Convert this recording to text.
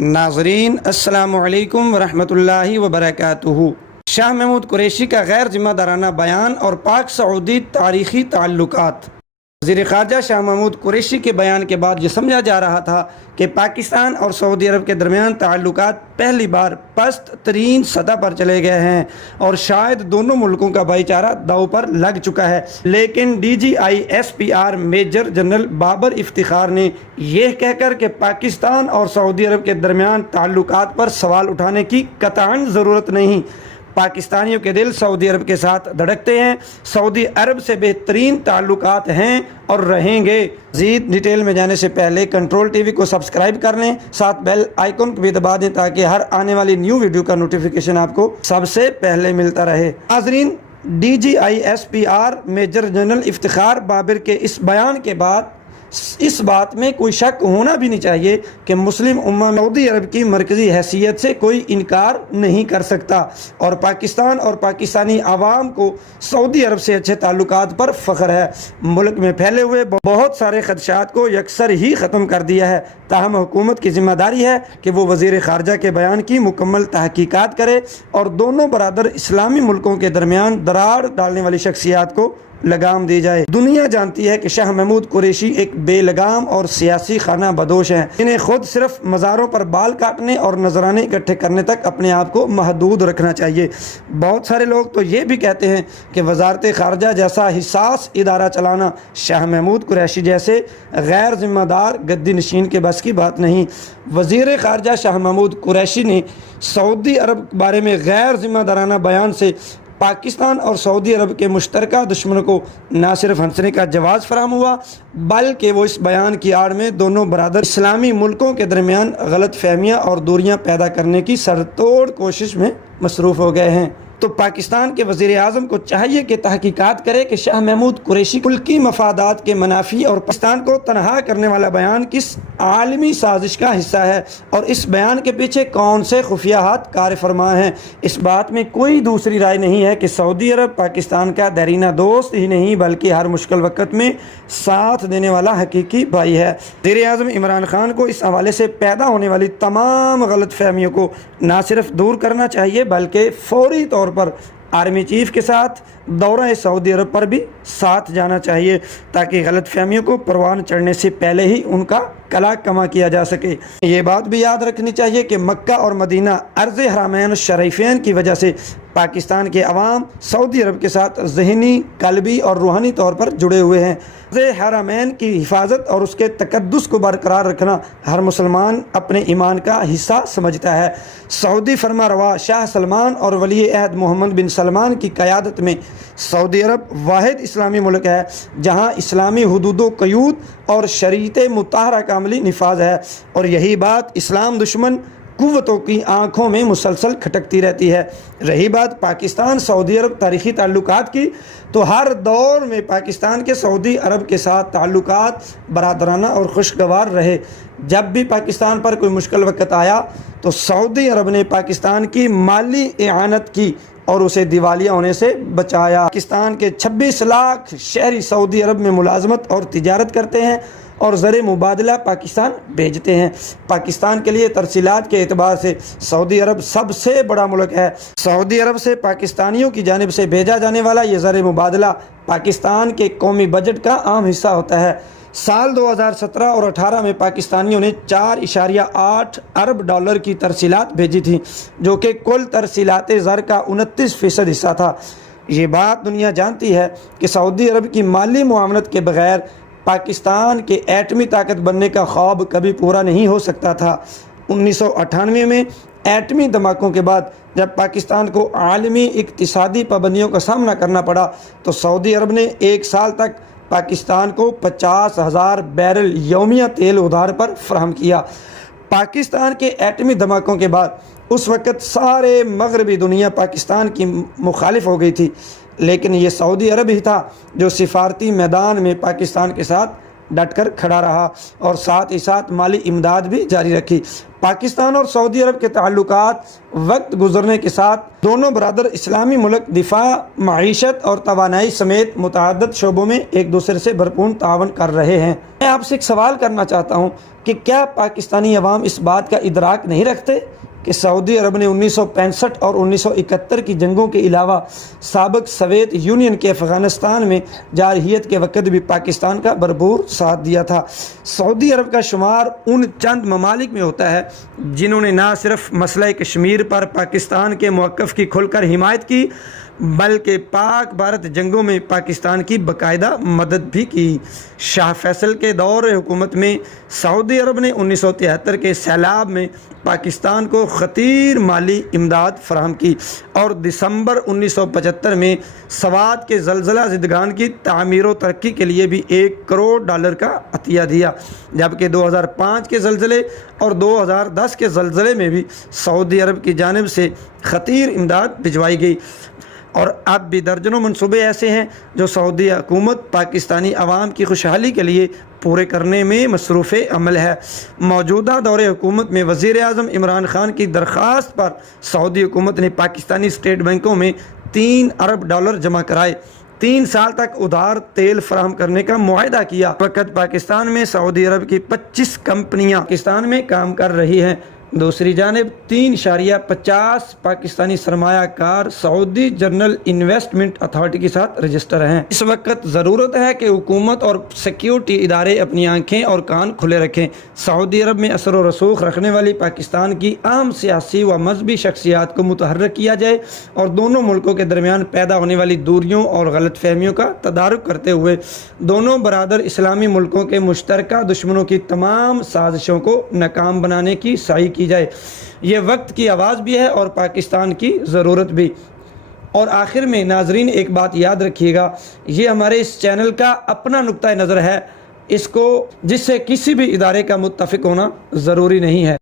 नाज़रीन अस्सलामु अलैकुम वरहमतुल्लाहि वबरकातुहू। शाह महमूद कुरैशी का गैर ज़िम्मेदाराना बयान और पाक सऊदी तारीख़ी ताल्लुकात। वज़ीर ख़ारजा शाह महमूद कुरैशी के बयान के बाद ये समझा जा रहा था कि पाकिस्तान और सऊदी अरब के दरमियान ताल्लुकात पहली बार पस्त तरीन सतह पर चले गए हैं और शायद दोनों मुल्कों का भाईचारा दांव पर लग चुका है। लेकिन DGISPR major general Babar Iftikhar ने यह कहकर कि पाकिस्तान और सऊदी अरब के दरमियान ताल्लुकात पर सवाल उठाने की कतई ज़रूरत नहीं, पाकिस्तानियों के दिल सऊदी अरब के साथ धड़कते हैं, सऊदी अरब से बेहतरीन ताल्लुकात हैं और रहेंगे। मज़ीद डिटेल में जाने से पहले कंट्रोल टीवी को सब्सक्राइब कर लें, साथ बेल आइकन को भी दबा दें ताकि हर आने वाली न्यू वीडियो का नोटिफिकेशन आपको सबसे पहले मिलता रहे। नाज़रीन, DGISPR major general Iftikhar Babar के इस बयान के बाद इस बात में कोई शक होना भी नहीं चाहिए कि मुस्लिम उम्मा सऊदी अरब की मरकज़ी हैसियत से कोई इनकार नहीं कर सकता और पाकिस्तान और पाकिस्तानी आवाम को सऊदी अरब से अच्छे ताल्लुकात पर फ़ख्र है। मुल्क में फैले हुए बहुत सारे खदशात को यकसर ही ख़त्म कर दिया है। ताहम हुकूमत की ज़िम्मेदारी है कि वो वज़ीर ख़ारजा के बयान की मुकम्मल तहकीकात करे और दोनों बरादर इस्लामी मुल्कों के दरमियान दरार डालने वाली शख्सियात को लगाम दी जाए। दुनिया जानती है कि शाह महमूद कुरैशी एक बेलगाम और सियासी खाना बदोश हैं, इन्हें खुद सिर्फ मज़ारों पर बाल काटने और नजराने इकट्ठे करने तक अपने आप को महदूद रखना चाहिए। बहुत सारे लोग तो ये भी कहते हैं कि वजारत ख़ारजा जैसा हिसास इदारा चलाना शाह महमूद कुरैशी जैसे गैर ज़िम्मेदार गद्दी नशीन के बस की बात नहीं। वज़ीर ख़ारजा शाह महमूद कुरैशी ने सऊदी अरब बारे में गैर ज़िम्मेदाराना बयान से पाकिस्तान और सऊदी अरब के मुश्तरका दुश्मनों को न सिर्फ हंसने का जवाज़ फराहम हुआ, बल्कि वो इस बयान की आड़ में दोनों बरादर इस्लामी मुल्कों के दरमियान गलत फहमियाँ और दूरियाँ पैदा करने की सरतोड़ कोशिश में मसरूफ़ हो गए हैं। तो पाकिस्तान के वज़ीर आज़म को चाहिए कि तहकीकात करे कि शाह महमूद कुरैशी मुल्की मफादात के मनाफी और पाकिस्तान को तनहा करने वाला बयान किस आलमी साजिश का हिस्सा है और इस बयान के पीछे कौन से खुफिया हाथ कार फरमा हैं। इस बात में कोई दूसरी राय नहीं है कि सऊदी अरब पाकिस्तान का देरीना दोस्त ही नहीं बल्कि हर मुश्किल वक़्त में साथ देने वाला हकीकी भाई है। वज़ीर आज़म इमरान खान को इस हवाले से पैदा होने वाली तमाम गलत फहमियों को न सिर्फ दूर करना चाहिए बल्कि फौरी तौर पर आर्मी चीफ के साथ दौरा सऊदी अरब पर भी साथ जाना चाहिए ताकि गलत फहमियों को परवान चढ़ने से पहले ही उनका कला कमा किया जा सके। ये बात भी याद रखनी चाहिए कि मक्का और मदीना अर्ज़ हरमैन शरीफैन की वजह से पाकिस्तान के अवाम सऊदी अरब के साथ ज़हनी, क़ल्बी और रूहानी तौर पर जुड़े हुए हैं। अर्ज़ हरमैन की हिफाजत और उसके तक़द्दुस को बरकरार रखना हर मुसलमान अपने ईमान का हिस्सा समझता है। सऊदी फरमा रवा शाह सलमान और वली अहद मोहम्मद बिन सलमान की क़यादत में सऊदी अरब वाहिद इस्लामी मुल्क है जहाँ इस्लामी हुदूद क़यूद और शरीयत मुताहरा का अमली निफाज है और यही बात इस्लाम दुश्मन कुव्वतों की आँखों में मुसलसल खटकती रहती है। रही बात पाकिस्तान सऊदी अरब तारीख़ी ताल्लुकात की, तो हर दौर में पाकिस्तान के सऊदी अरब के साथ ताल्लुकात बरादराना और खुशगवार रहे। जब भी पाकिस्तान पर कोई मुश्किल वक़्त आया तो सऊदी अरब ने पाकिस्तान की माली इआनत की और उसे दिवालिया होने से बचाया। पाकिस्तान के 26 लाख शहरी सऊदी अरब में मुलाजमत और तिजारत करते हैं और ज़र मुबादला पाकिस्तान भेजते हैं। पाकिस्तान के लिए तरसीलात के एतबार से सऊदी अरब सबसे बड़ा मुल्क है। सऊदी अरब से पाकिस्तानियों की जानिब से भेजा जाने वाला ये ज़र मुबादला पाकिस्तान के कौमी बजट का आम हिस्सा होता है। साल 2017 और 18 में पाकिस्तानियों ने 4.8 अरब डॉलर की तरसीलात भेजी थी जो कि कुल तरसीलात ज़र का 29% हिस्सा था। ये बात दुनिया जानती है कि सऊदी अरब की माली मुआवनत के बगैर पाकिस्तान के एटमी ताकत बनने का ख्वाब कभी पूरा नहीं हो सकता था। 1998 में एटमी धमाकों के बाद जब पाकिस्तान को आलमी इक्तिसादी पाबंदियों का सामना करना पड़ा तो सऊदी अरब ने एक साल तक पाकिस्तान को 50,000 बैरल यौमिया तेल उधार पर फराहम किया। पाकिस्तान के एटमी धमाकों के बाद उस वक़्त सारे मगरबी दुनिया पाकिस्तान की मुखालिफ हो गई थी, लेकिन ये सऊदी अरब ही था जो सिफारती मैदान में पाकिस्तान के साथ ڈٹ کر کھڑا رہا اور ساتھ ہی ساتھ مالی امداد بھی جاری رکھی۔ پاکستان اور سعودی عرب کے تعلقات وقت گزرنے کے ساتھ دونوں برادر اسلامی ملک دفاع، معیشت اور توانائی سمیت متعدد شعبوں میں ایک دوسرے سے بھرپور تعاون کر رہے ہیں۔ میں آپ سے ایک سوال کرنا چاہتا ہوں کہ کیا پاکستانی عوام اس بات کا ادراک نہیں رکھتے کہ سعودی عرب نے 1965 اور 1971 کی جنگوں کے علاوہ سابق سوویت یونین کے افغانستان میں جارحیت کے وقت بھی پاکستان کا بھرپور ساتھ دیا تھا۔ سعودی عرب کا شمار ان چند ممالک میں ہوتا ہے جنہوں نے نہ صرف مسئلہ کشمیر پر پاکستان کے موقف کی کھل کر حمایت کی بلکہ پاک بھارت جنگوں میں پاکستان کی باقاعدہ مدد بھی کی۔ شاہ فیصل کے دور حکومت میں سعودی عرب نے 1973 کے سیلاب میں پاکستان کو خطیر مالی امداد فراہم کی اور دسمبر 1975 میں سوات کے زلزلہ زدگان کی تعمیر و ترقی کے لیے بھی $1 کروڑ کا عطیہ دیا، جبکہ 2005 کے زلزلے اور 2010 کے زلزلے میں بھی سعودی عرب کی جانب سے خطیر امداد بھجوائی گئی۔ اور اب بھی درجنوں منصوبے ایسے ہیں جو سعودی حکومت پاکستانی عوام کی خوشحالی کے لیے پورے کرنے میں مصروف عمل ہے۔ موجودہ دور حکومت میں وزیر اعظم عمران خان کی درخواست پر سعودی حکومت نے پاکستانی اسٹیٹ بینکوں میں $3 ارب جمع کرائے، 3 سال تک ادھار تیل فراہم کرنے کا معاہدہ کیا۔ وقت پاکستان میں سعودی عرب کی 25 کمپنیاں پاکستان میں کام کر رہی ہیں۔ دوسری جانب 3.50 پاکستانی سرمایہ کار سعودی جنرل انویسٹمنٹ اتھارٹی کے ساتھ رجسٹر ہیں۔ اس وقت ضرورت ہے کہ حکومت اور سیکیورٹی ادارے اپنی آنکھیں اور کان کھلے رکھیں۔ سعودی عرب میں اثر و رسوخ رکھنے والی پاکستان کی عام سیاسی و مذہبی شخصیات کو متحرک کیا جائے اور دونوں ملکوں کے درمیان پیدا ہونے والی دوریوں اور غلط فہمیوں کا تدارک کرتے ہوئے دونوں برادر اسلامی ملکوں کے مشترکہ دشمنوں کی تمام سازشوں کو ناکام بنانے کی سعی کی جائے۔ یہ وقت کی آواز بھی ہے اور پاکستان کی ضرورت بھی۔ اور آخر میں ناظرین ایک بات یاد رکھیے گا، یہ ہمارے اس چینل کا اپنا نقطہ نظر ہے، اس کو جس سے کسی بھی ادارے کا متفق ہونا ضروری نہیں ہے۔